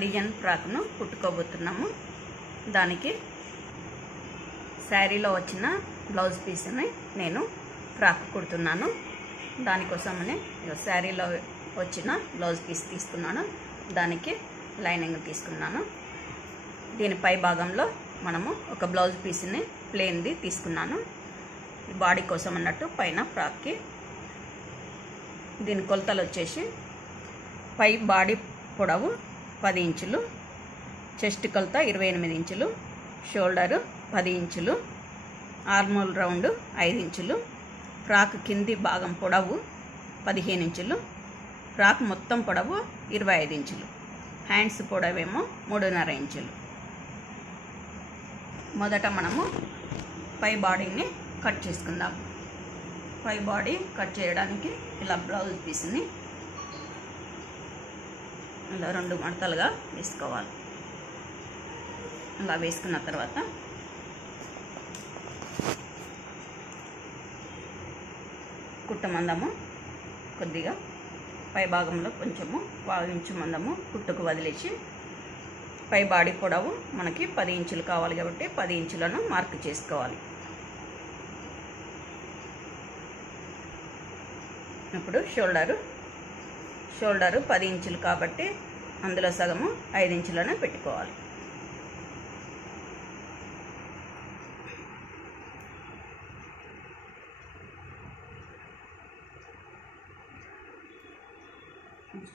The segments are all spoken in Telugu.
డిజైన్ ఫ్రాక్ను కుట్టుకోబోతున్నాము. దానికి శారీలో వచ్చిన బ్లౌజ్ పీస్ని నేను ఫ్రాక్ కుడుతున్నాను. దానికోసమని శారీలో వచ్చిన బ్లౌజ్ పీస్ తీసుకున్నాను. దానికి లైనింగ్ తీసుకున్నాను. దీని పై భాగంలో మనము ఒక బ్లౌజ్ పీస్ని ప్లెయిన్ది తీసుకున్నాను. బాడీ కోసం అన్నట్టు పైన ఫ్రాక్కి దీని కొలతలు వచ్చేసి పై బాడీ పొడవు 10 ఇంచులు, చెస్ట్ కొలత 28 ఇంచులు, షోల్డరు 10 ఇంచులు, ఆర్మోల్ రౌండ్ 5 ఇంచులు, ఫ్రాక్ కింది భాగం పొడవు 15 ఇంచులు, ఫ్రాక్ మొత్తం పొడవు 25 ఇంచులు, హ్యాండ్స్ పొడవేమో 3.5 ఇంచులు. మొదట మనము పై బాడీని కట్ చేసుకుందాం. పై బాడీ కట్ చేయడానికి ఇలా బ్లౌజ్ పీస్ని ఇలా 2 మడతలుగా వేసుకోవాలి. అలా వేసుకున్న తర్వాత కుట్ట మందము కొద్దిగా పై భాగంలో కొంచెము 1 ఇంచు మందము కుట్టుకు వదిలేసి పై బాడీ పొడవు మనకి 10 ఇంచులు కావాలి కాబట్టి 10 ఇంచులను మార్క్ చేసుకోవాలి. ఇప్పుడు షోల్డరు 10 ఇంచులు కాబట్టి అందులో సగము 5 ఇంచులను పెట్టుకోవాలి.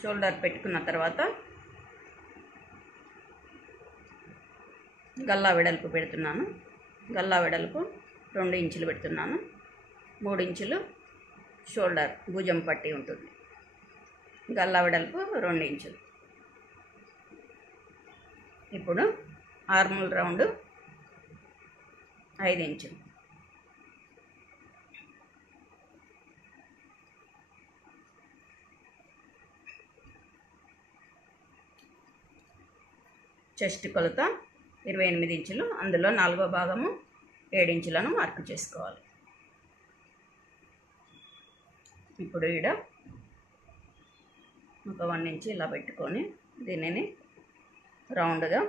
షోల్డర్ పెట్టుకున్న తర్వాత గల్లా వెడల్పు పెడుతున్నాను. గల్లా వెడల్పు 2 ఇంచులు పెడుతున్నాను. 3 ఇంచులు షోల్డర్ భుజం పట్టి ఉంటుంది. గల్లా వెడల్పు 2 ఇంచులు. ఇప్పుడు ఆర్మోల్ రౌండ్ 5 ఇంచులు. చెస్ట్ కొలత 28 ఇంచులు. అందులో 4వ భాగము 7 ఇంచులను మార్కు చేసుకోవాలి. ఇప్పుడు ఈడ ఒక 1 ఇంచు ఇలా పెట్టుకొని దీనిని రౌండ్గా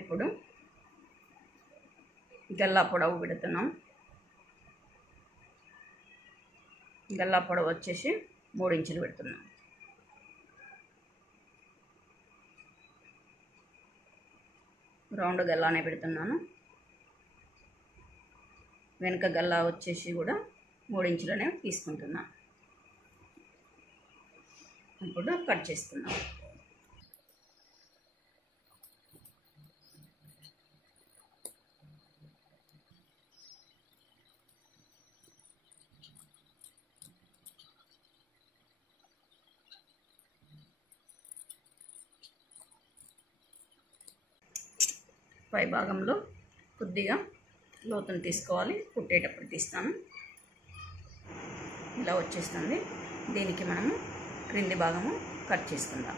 ఇప్పుడు గల్లా పొడవు పెడుతున్నాం. గల్లా పొడవు వచ్చేసి 3 ఇంచులు పెడుతున్నాం. రౌండ్ గల్లానే పెడుతున్నాను. వెనుక గల్లా వచ్చేసి కూడా 3 ఇంచులనే తీసుకుంటున్నాను. ఇప్పుడు కట్ చేస్తున్నాం. పై భాగంలో కొద్దిగా లోతును తీసుకోవాలి. కుట్టేటప్పుడు తీస్తాను. ఇలా వచ్చేస్తుంది. దీనికి మనము క్రింది భాగము కట్ చేసుకుందాం.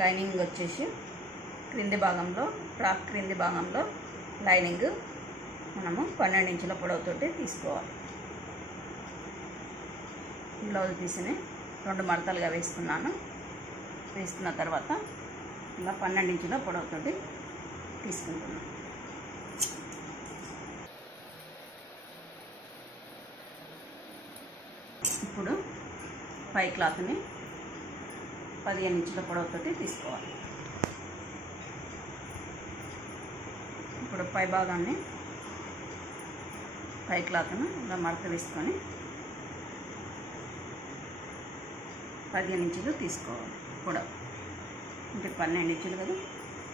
లైనింగ్ వచ్చేసి క్రింది భాగంలో ఫ్రాక్ క్రింది భాగంలో లైనింగ్ మనము 12 ఇంచుల పొడవుతోటి తీసుకోవాలి. బ్లౌజ్ పీస్ని 2 మడతలుగా వేసుకున్నాను. వేసుకున్న తర్వాత ఇలా 12 ఇంచుల పొడవుతోటి తీసుకుంటున్నాను. ఇప్పుడు పై క్లాత్ని 15 ఇంచుల పొడవుతోటి తీసుకోవాలి. ఇప్పుడు పై భాగాన్ని పై క్లాత్ను ఇలా మడత వేసుకొని 15 ఇంచులు తీసుకోవాలి పొడవు. అంటే 12 ఇంచులు కదా,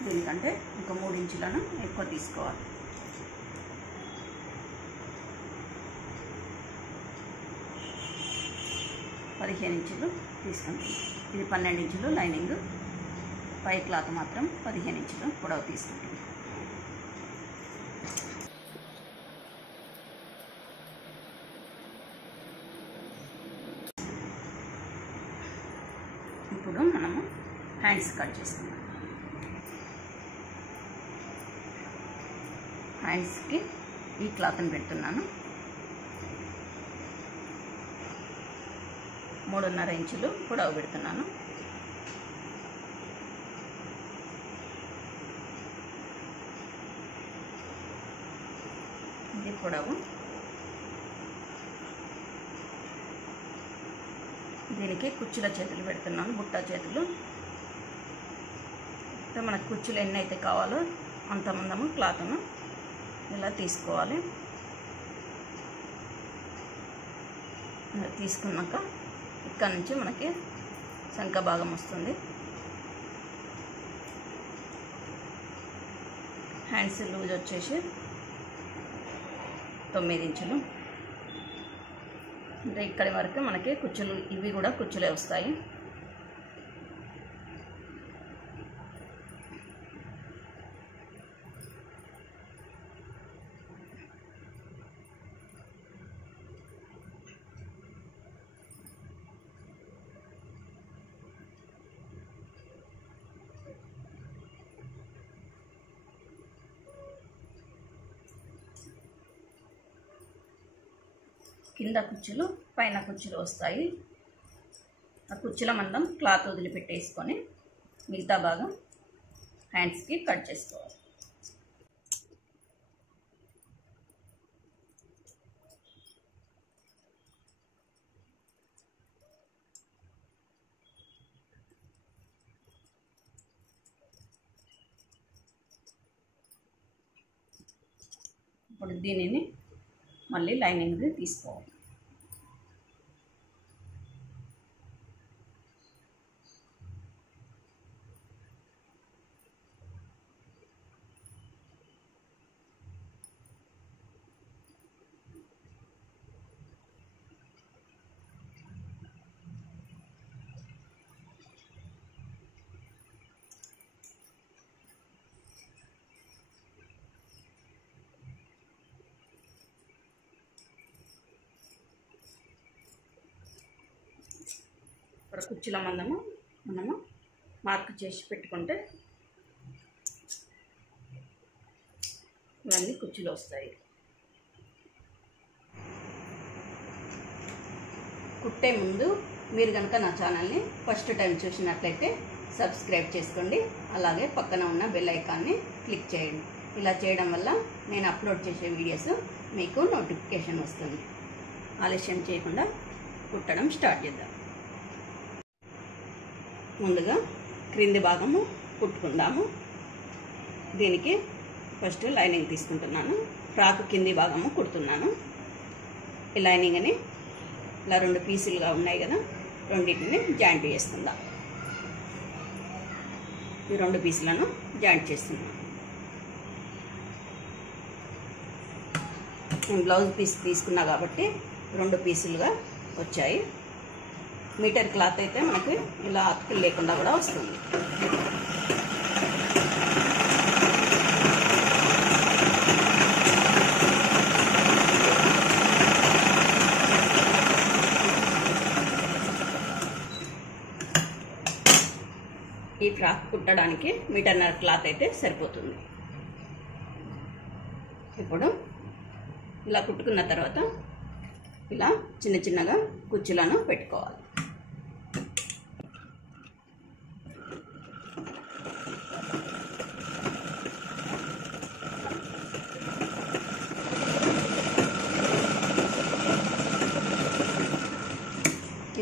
దీనికంటే ఇంకా 3 ఇంచులను ఎక్కువ తీసుకోవాలి. పదిహేను ఇంచులు తీసుకుంటాం. ఇది 12 ఇంచులు లైనింగ్. పై క్లాత్ మాత్రం 15 ఇంచులు పొడవు తీసుకుంటాం. ఇప్పుడు మనము హ్యాండ్స్ కట్ చేసుకుందాం. హ్యాండ్స్కి ఈ క్లాత్ని పెడుతున్నాను. 3.5 ఇంచులు పొడవు పెడుతున్నాను. ఇది పొడవు. దీనికి కుచ్చుల చేతులు పెడుతున్నాను, బుట్ట చేతులు. మనకు కుచ్చులు ఎన్ని అయితే కావాలో అంత మందము క్లాత్ను ఇలా తీసుకోవాలి. తీసుకున్నాక ఇక్కడ నుంచి మనకి శంఖ భాగం వస్తుంది. హ్యాండ్స్ లూజ్ వచ్చేసి 9 ఇంచులు. అంటే ఇక్కడి వరకు మనకి కుచ్చులు, ఇవి కూడా కుచ్చులే వస్తాయి. కింద కుచ్చులు పైన కుచ్చులు వస్తాయి. ఆ కుచ్చుల మందం క్లాత్ వదిలిపెట్టేసుకొని మిగతా భాగం హ్యాండ్స్కి కట్ చేసుకోవాలి. ఇప్పుడు దీనిని మళ్ళీ లైనింగ్ తీసుకోవాలి. ఇప్పుడు కుచ్చుల మందము మనము మార్క్ చేసి పెట్టుకుంటే ఇవన్నీ కుచ్చులు వస్తాయి. కుట్టే ముందు మీరు కనుక నా ఛానల్ని ఫస్ట్ టైం చూసినట్లయితే సబ్స్క్రైబ్ చేసుకోండి. అలాగే పక్కన ఉన్న బెల్ ఐకాన్ని క్లిక్ చేయండి. ఇలా చేయడం వల్ల నేను అప్లోడ్ చేసే వీడియోస్ మీకు నోటిఫికేషన్ వస్తుంది. ఆలస్యం చేయకుండా కుట్టడం స్టార్ట్ చేద్దాం. ముందుగా క్రింది భాగము కుట్టుకుందాము. దీనికి ఫస్ట్ లైనింగ్ తీసుకుంటున్నాను. ఫ్రాక్ కింది భాగము కుడుతున్నాను. ఈ లైనింగ్ని ఇలా 2 పీసులుగా ఉన్నాయి కదా, రెండింటిని జాయింట్ చేసుకుందాం. ఈ 2 పీసులను జాయింట్ చేస్తున్నాను. నేను బ్లౌజ్ పీస్ తీసుకున్నా కాబట్టి 2 పీసులుగా వచ్చాయి. మీటర్ క్లాత్ అయితే మనకి ఇలా అతుకులు లేకుండా కూడా వస్తుంది. ఈ ఫ్రాక్ కుట్టడానికి 1.5 మీటర్ క్లాత్ అయితే సరిపోతుంది. ఇప్పుడు ఇలా కుట్టుకున్న తర్వాత ఇలా చిన్న చిన్నగా కుచ్చులను పెట్టుకోవాలి.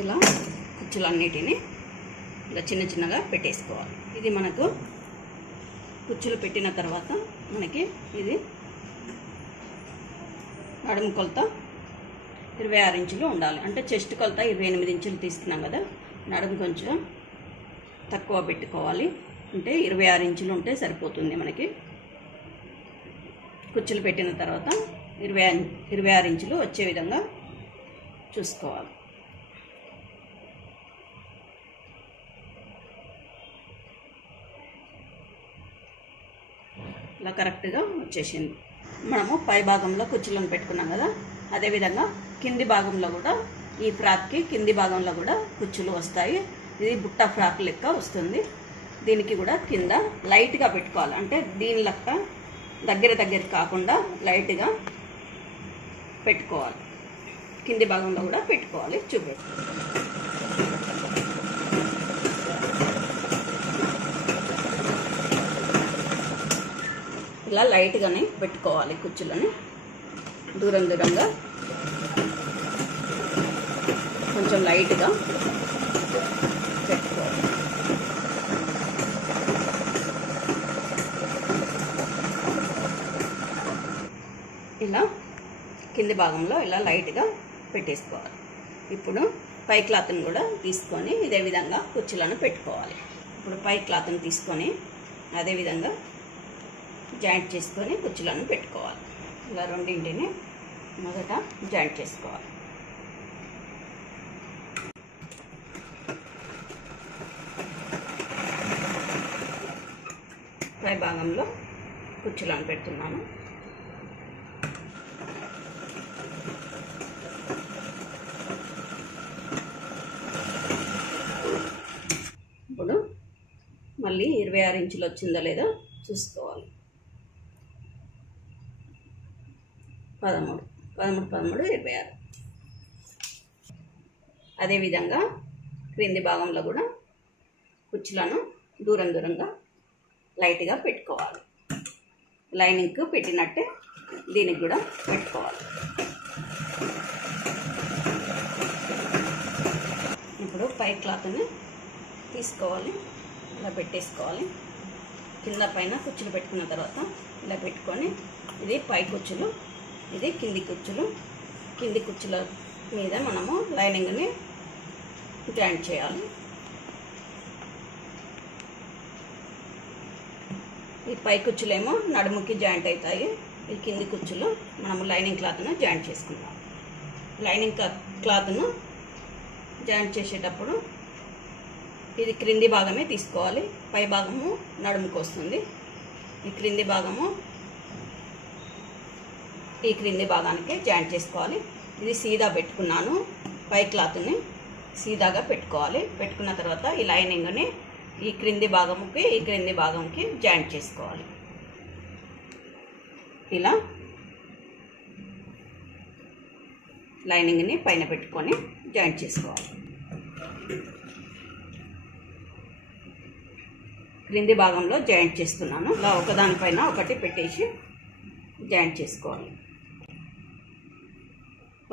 ఇలా కుచ్చులన్నిటిని ఇలా చిన్న చిన్నగా పెట్టేసుకోవాలి. ఇది మనకు కుచ్చులు పెట్టిన తర్వాత మనకి ఇది నడుము కొలత 26 ఇంచులు ఉండాలి. అంటే చెస్ట్ కొలత 28 ఇంచులు తీసుకున్నాం కదా, నడుము కొంచెం తక్కువ పెట్టుకోవాలి. అంటే 26 ఇంచులు ఉంటే సరిపోతుంది మనకి. కుచ్చులు పెట్టిన తర్వాత 26 ఇంచులు వచ్చే విధంగా చూసుకోవాలి. ఇలా కరెక్ట్గా వచ్చేసింది. మనము పై భాగంలో కుచ్చులను పెట్టుకున్నాం కదా, అదేవిధంగా కింది భాగంలో కూడా ఈ ఫ్రాక్కి కింది భాగంలో కూడా కుచ్చులు వస్తాయి. ఇది బుట్ట ఫ్రాక్ లెక్క వస్తుంది. దీనికి కూడా కింద లైట్గా పెట్టుకోవాలి. అంటే దీని లెక్క దగ్గర కాకుండా లైట్గా పెట్టుకోవాలి. కింది భాగంలో కూడా పెట్టుకోవాలి. చూపెట్టు. ఇలా లైట్గానే పెట్టుకోవాలి కుచ్చులని, దూరంగా కొంచెం లైట్గా పెట్టుకోవాలి. ఇలా కింది భాగంలో ఇలా లైట్గా పెట్టేసుకోవాలి. ఇప్పుడు పై క్లాత్ని కూడా తీసుకొని ఇదే విధంగా కుచ్చులను పెట్టుకోవాలి. ఇప్పుడు పై క్లాత్ని తీసుకొని అదే విధంగా జాయింట్ చేసుకొని కుచ్చులను పెట్టుకోవాలి. ఇలా రెండింటిని మొదట జాయింట్ చేసుకోవాలి. పై భాగంలో కుచ్చులను పెడుతున్నాను. ఇప్పుడు మళ్ళీ 26 ఇంచులు వచ్చిందో లేదో చూసుకోవాలి. 13, 26. అదేవిధంగా క్రింది భాగంలో కూడా కుచ్చులను దూరంగా లైట్గా పెట్టుకోవాలి. లైనింగ్కు పెట్టినట్టే దీనికి కూడా పెట్టుకోవాలి. ఇప్పుడు పై క్లాత్ని తీసుకోవాలి, ఇలా పెట్టేసుకోవాలి. కింద పైన కుచ్చులు పెట్టుకున్న తర్వాత ఇలా పెట్టుకొని ఇది పై కుచ్చులు, ఇది కింది కుచ్చులు. కింది కుచ్చుల మీద మనము లైనింగ్ని జాయింట్ చేయాలి. ఈ పై కుచ్చులేమో నడుముకి జాయింట్ అవుతాయి, ఈ కింది కుచ్చులు మనము లైనింగ్ క్లాత్ను జాయింట్ చేసుకుంటాం. లైనింగ్ క్లాత్ను జాయింట్ చేసేటప్పుడు ఇది క్రింది భాగమే తీసుకోవాలి, పై భాగము నడుముకు వస్తుంది. ఈ క్రింది భాగము ఈ క్రింది భాగానికి జాయింట్ చేసుకోవాలి. ఇది సీదా పెట్టుకున్నాను, పై క్లాత్ని సీదాగా పెట్టుకోవాలి. పెట్టుకున్న తర్వాత ఈ లైనింగ్ని ఈ క్రింది భాగంకి జాయింట్ చేసుకోవాలి. ఇలా లైనింగ్ని పైన పెట్టుకొని జాయింట్ చేసుకోవాలి. క్రింది భాగంలో జాయింట్ చేస్తున్నాను. ఇలా ఒకదానిపైన ఒకటి పెట్టేసి జాయింట్ చేసుకోవాలి.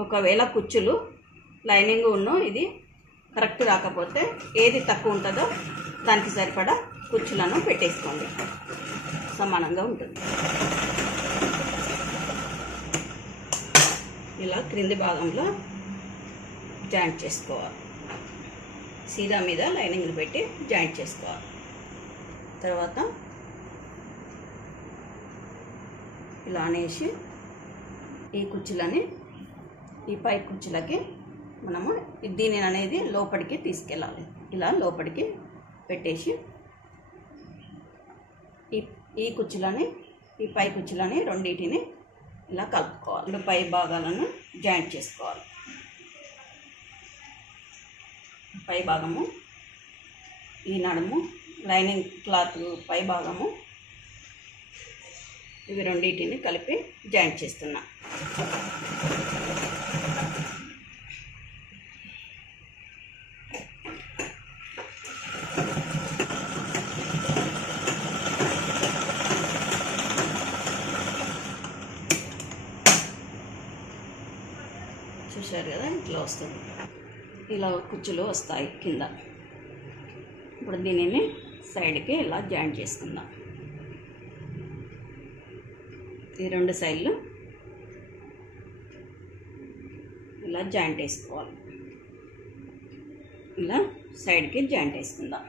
ఒకవేళ కుచ్చులు లైనింగ్ ఇది కరెక్ట్ రాకపోతే ఏది తక్కువ ఉంటుందో దానికి సరిపడా కుచ్చులను పెట్టేసుకోండి, సమానంగా ఉంటుంది. ఇలా క్రింది భాగంలో జాయింట్ చేసుకోవాలి. సీదా మీద లైనింగ్ని పెట్టి జాయింట్ చేసుకోవాలి. తర్వాత ఇలా అనేసి ఈ కుచ్చులని ఈ పై కుచ్చులకి మనము దీనిని అనేది లోపలికి తీసుకెళ్ళాలి. ఇలా లోపలికి పెట్టేసి ఈ కుచ్చులని ఈ పై కుచ్చులని రెండింటిని ఇలా కలుపుకోవాలి. ఇప్పుడు పై భాగాలను జాయింట్ చేసుకోవాలి. పై భాగము ఈ నడుము, లైనింగ్ క్లాత్ పై భాగము, ఇవి రెండింటిని కలిపి జాయింట్ చేస్తున్నా. చూశారు కదా, ఇట్లా వస్తుంది. ఇలా కుచ్చులు వస్తాయి కింద. ఇప్పుడు దీనిని సైడ్కి ఇలా జాయింట్ చేసుకుందాం. ఈ రెండు సైడ్లు ఇలా జాయింట్ వేసుకోవాలి. ఇలా సైడ్కి జాయింట్ వేసుకుందాం.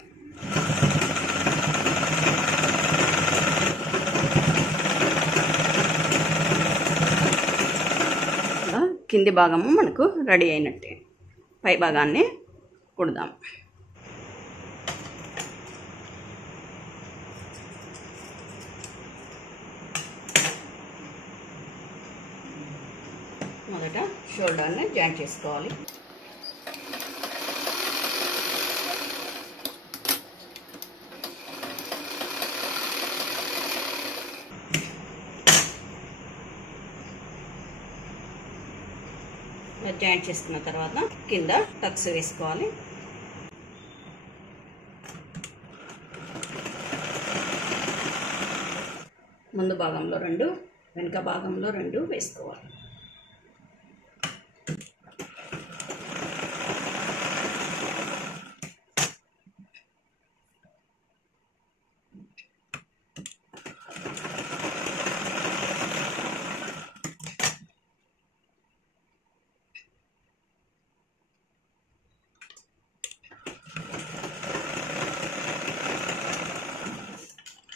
ఇలా కింది భాగము మనకు రెడీ అయినట్టే. పై భాగాన్ని కుడదాం. మొదట షోల్డర్ని జాయింట్ చేసుకోవాలి. జాయింట్ చేసుకున్న తర్వాత కింద టక్స్ వేసుకోవాలి. ముందు భాగంలో 2, వెనుక భాగంలో 2 వేసుకోవాలి.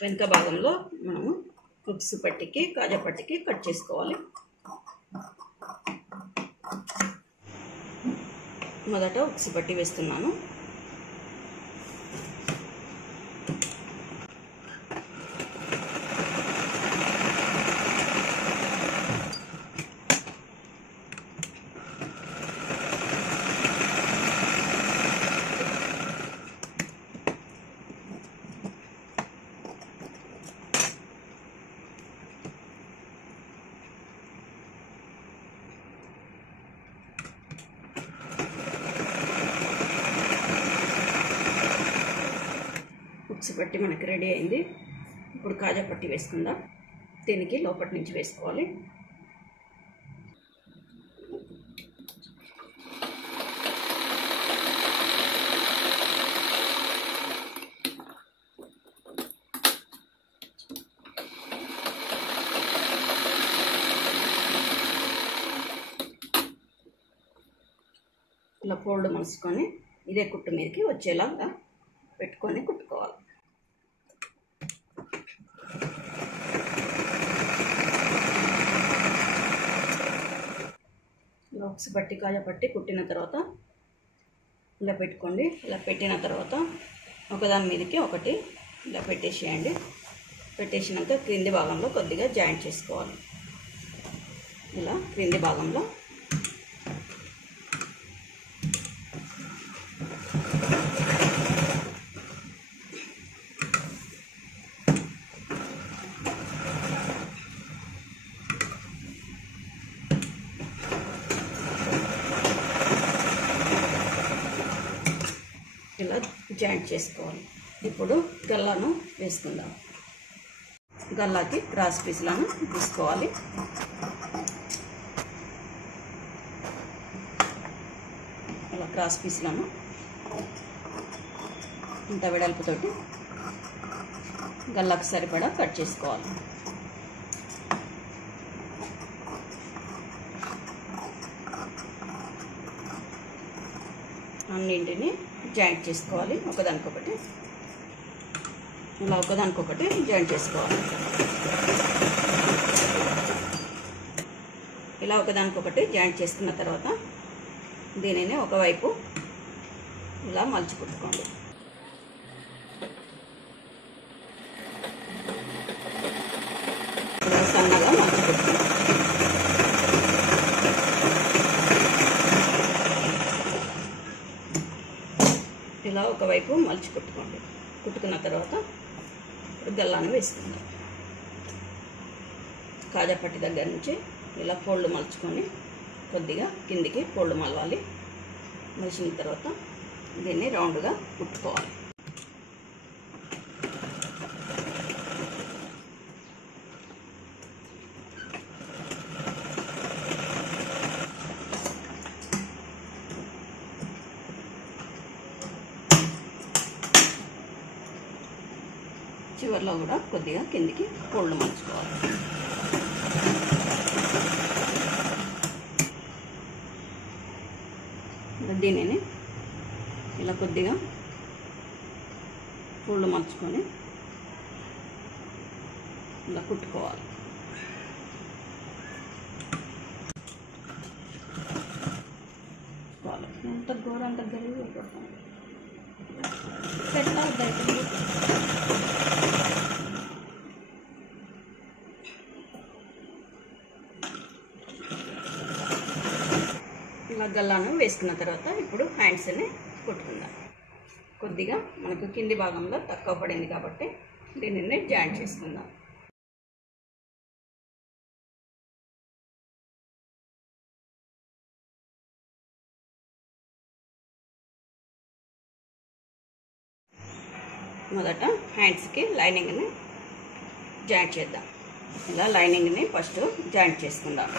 వెనుక భాగంలో మనము ఉక్సు పట్టికి కాజా పట్టికి కట్ చేసుకోవాలి. మొదట ఉక్సు పట్టి వేస్తున్నాను. ఉక్సు పట్టి మనకి రెడీ అయింది. ఇప్పుడు కాజా పట్టి వేసుకుందాం. దీనికి లోపటి నుంచి వేసుకోవాలి. ఇలా ఫోల్డ్ మలుచుకొని ఇదే కుట్టు మీదకి వచ్చేలాగా పెట్టుకొని కుట్టుకోవాలి. ఉక్సు పట్టి కాజా పట్టి కుట్టిన తర్వాత ఇలా పెట్టుకోండి. ఇలా పెట్టిన తర్వాత ఒకదాని మీదకి ఒకటి ఇలా పెట్టేసేయండి. పెట్టేసినాక క్రింది భాగంలో కొద్దిగా జాయింట్ చేసుకోవాలి. ఇలా క్రింది భాగంలో ఇలా జాయింట్ చేసుకోవాలి. ఇప్పుడు గల్లాను వేసుకుందాం. గల్లాకి క్రాస్ పీస్లను తీసుకోవాలి. ఇలా క్రాస్ పీస్లను ఇంత వెడల్పుతోటి గల్లాకు సరిపడా కట్ చేసుకోవాలి. అన్నింటిని జాయింట్ చేసుకోవాలి. ఒకదానికొకటి ఇలా ఒకదానికొకటి జాయింట్ చేసుకోవాలి. ఇలా ఒకదానికొకటి జాయింట్ చేసుకున్న తర్వాత దీనిని ఒకవైపు ఇలా మలుచు కుట్టుకోండి. ఇలా సన్నగా మలుచు కుట్టుకోండి. ఇలా ఒకవైపు మలుచు కుట్టుకోండి. కుట్టుకున్న తర్వాత గల్లాను వేసుకుందాం. కాజా పట్టి దగ్గర నుంచి ఇలా ఫోల్డ్ మలుచుకొని కొద్దిగా కిందికి ఫోల్డ్ మలవాలి. మలిచిన తర్వాత దీన్ని రౌండ్గా కుట్టుకోవాలి. చివర్లో కూడా కొద్దిగా కిందికి ఫోల్డ్ మలుచుకోవాలి. దీనిని ఇలా కొద్దిగా ఫోల్డ్ మలుచుకొని ఇలా కుట్టుకోవాలి. ఎంత ఘోరం దగ్గర పెట్టాలి. ఇలా గల్లాను వేసుకున్న తర్వాత ఇప్పుడు హ్యాండ్స్ని కుట్టుకుందాం. కొద్దిగా మనకు కింది భాగంలో తక్కువ పడింది కాబట్టి దీనిని జాయింట్ చేసుకుందాం. మొదట హ్యాండ్స్కి లైనింగ్ని జాయింట్ చేద్దాం. ఇలా లైనింగ్ని ఫస్ట్ జాయింట్ చేసుకుందాం.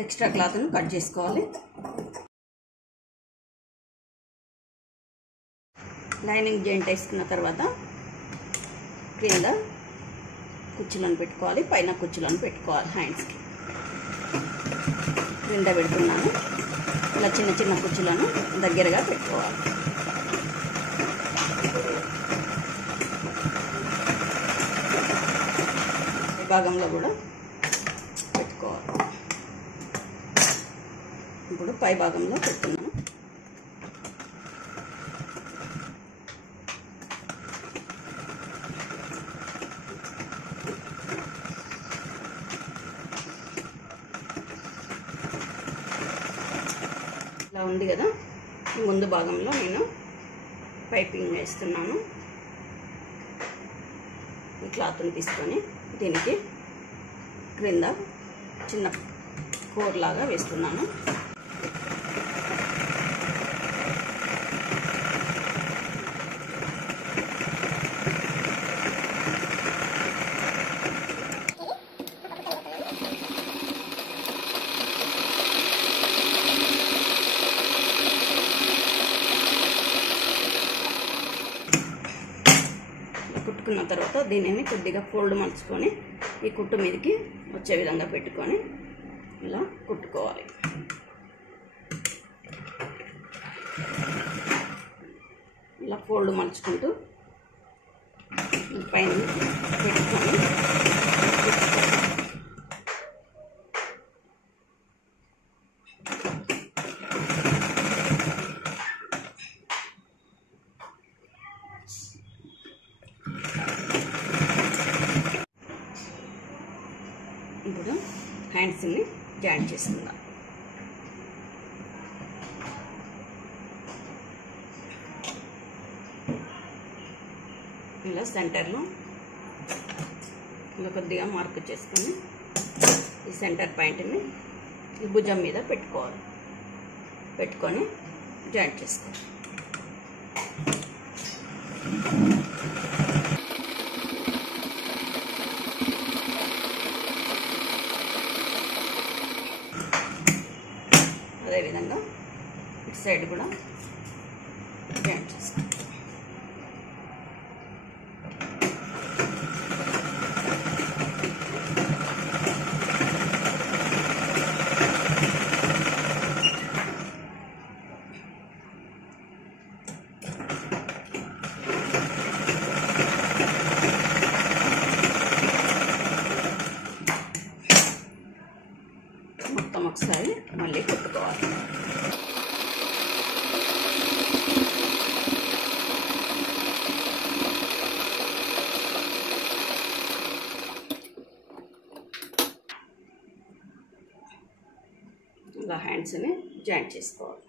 ఎక్స్ట్రా క్లాత్ను కట్ చేసుకోవాలి. లైనింగ్ జాయింట్ వేసుకున్న తర్వాత కింద కుచ్చులను పెట్టుకోవాలి, పైన కుచ్చులను పెట్టుకోవాలి. హ్యాండ్స్కి క్రింద పెడుతున్నాను. ఇలా చిన్న చిన్న కుచ్చులను దగ్గరగా పెట్టుకోవాలి. ఈ భాగంలో కూడా పెట్టుకోవాలి. ఇప్పుడు పై భాగంలో పెడుతున్నాను. ఇలా ఉంది కదా, ముందు భాగంలో నేను పైపింగ్ వేస్తున్నాను. ఈ క్లాత్ని తీసుకొని దీనికి క్రింద చిన్న కోర్ లాగా వేస్తున్నాను. కుట్టుకున్న తర్వాత దీనిని కొద్దిగా ఫోల్డ్ మలుచుకొని ఈ కుట్టు మీదకి వచ్చే విధంగా పెట్టుకొని ఇలా కుట్టుకోవాలి. ఇలా ఫోల్డ్ మలుచుకుంటూ పైన పెట్టుకొని ఇప్పుడు హ్యాండ్స్ని జాయింట్ చేసుకుందాం. ఇలా సెంటర్లో ఇలా కొద్దిగా మార్క్ చేసుకొని ఈ సెంటర్ పాయింట్ని ఈ భుజం మీద పెట్టుకోవాలి. పెట్టుకొని జాయింట్ చేసుకోవాలి. అదేవిధంగా ఇటు సైడ్ కూడా జాయింట్ చేసుకోవాలి. మొత్తం ఒకసారి మళ్ళీ కుట్టుకోవాలి. ఇలా హ్యాండ్స్ని జాయింట్ చేసుకోవాలి.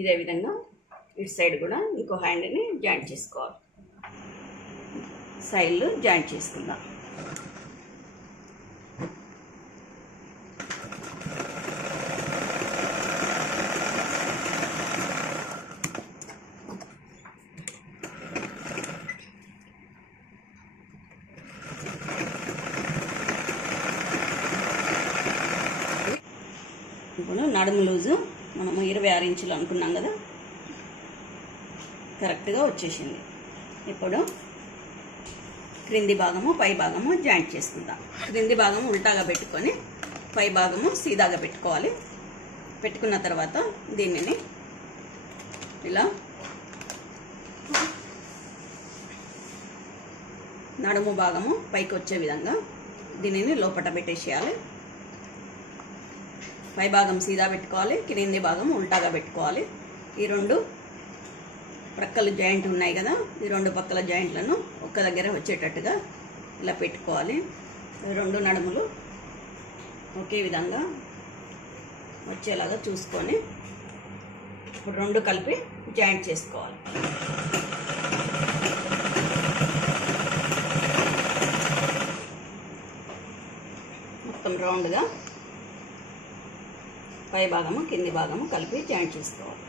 ఇదే విధంగా ఇటు సైడ్ కూడా ఇంకో హ్యాండ్ని జాయింట్ చేసుకోవాలి. సైడ్లు జాయింట్ చేసుకుందాం. ఇప్పుడు నడుము లూజు మనము 26 ఇంచులు అనుకున్నాం కదా, కరెక్ట్గా వచ్చేసింది. ఇప్పుడు క్రింది భాగము పై భాగము జాయింట్ చేసుకుందాం. క్రింది భాగము ఉల్టాగా పెట్టుకొని పై భాగము సీదాగా పెట్టుకోవాలి. పెట్టుకున్న తర్వాత దీనిని ఇలా నడుము భాగము పైకి వచ్చే విధంగా దీనిని లోపట పెట్టేసేయాలి. పై భాగం సీదా పెట్టుకోవాలి, క్రింది భాగం ఉల్టాగా పెట్టుకోవాలి. ఈ రెండు ప్రక్కలు జాయింట్ ఉన్నాయి కదా, ఈ రెండు పక్కల జాయింట్లను ఒక్క దగ్గర వచ్చేటట్టుగా ఇలా పెట్టుకోవాలి. రెండు నడుములు ఒకే విధంగా వచ్చేలాగా చూసుకొని ఇప్పుడు రెండు కలిపి జాయింట్ చేసుకోవాలి. మొత్తం రౌండ్గా పై భాగము కింది భాగము కలిపి జాయింట్ చేసుకోవాలి.